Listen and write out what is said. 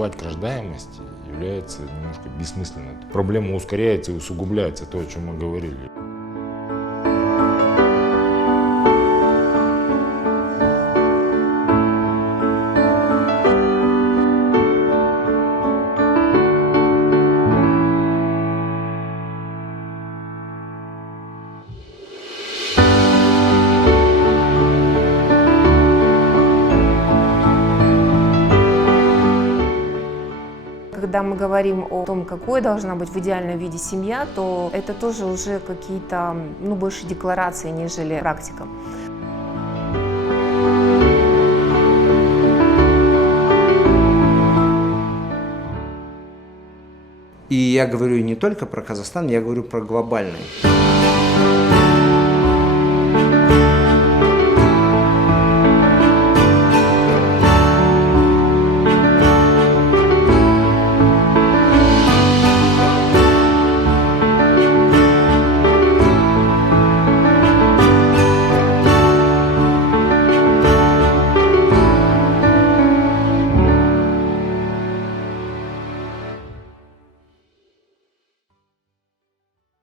призывать к рождаемости является немножко бессмысленно. Проблема ускоряется и усугубляется, то, о чем мы говорили. Когда мы говорим о том, какой должна быть в идеальном виде семья, то это тоже уже какие-то, больше декларации, нежели практика. И я говорю не только про Казахстан, я говорю про глобальный.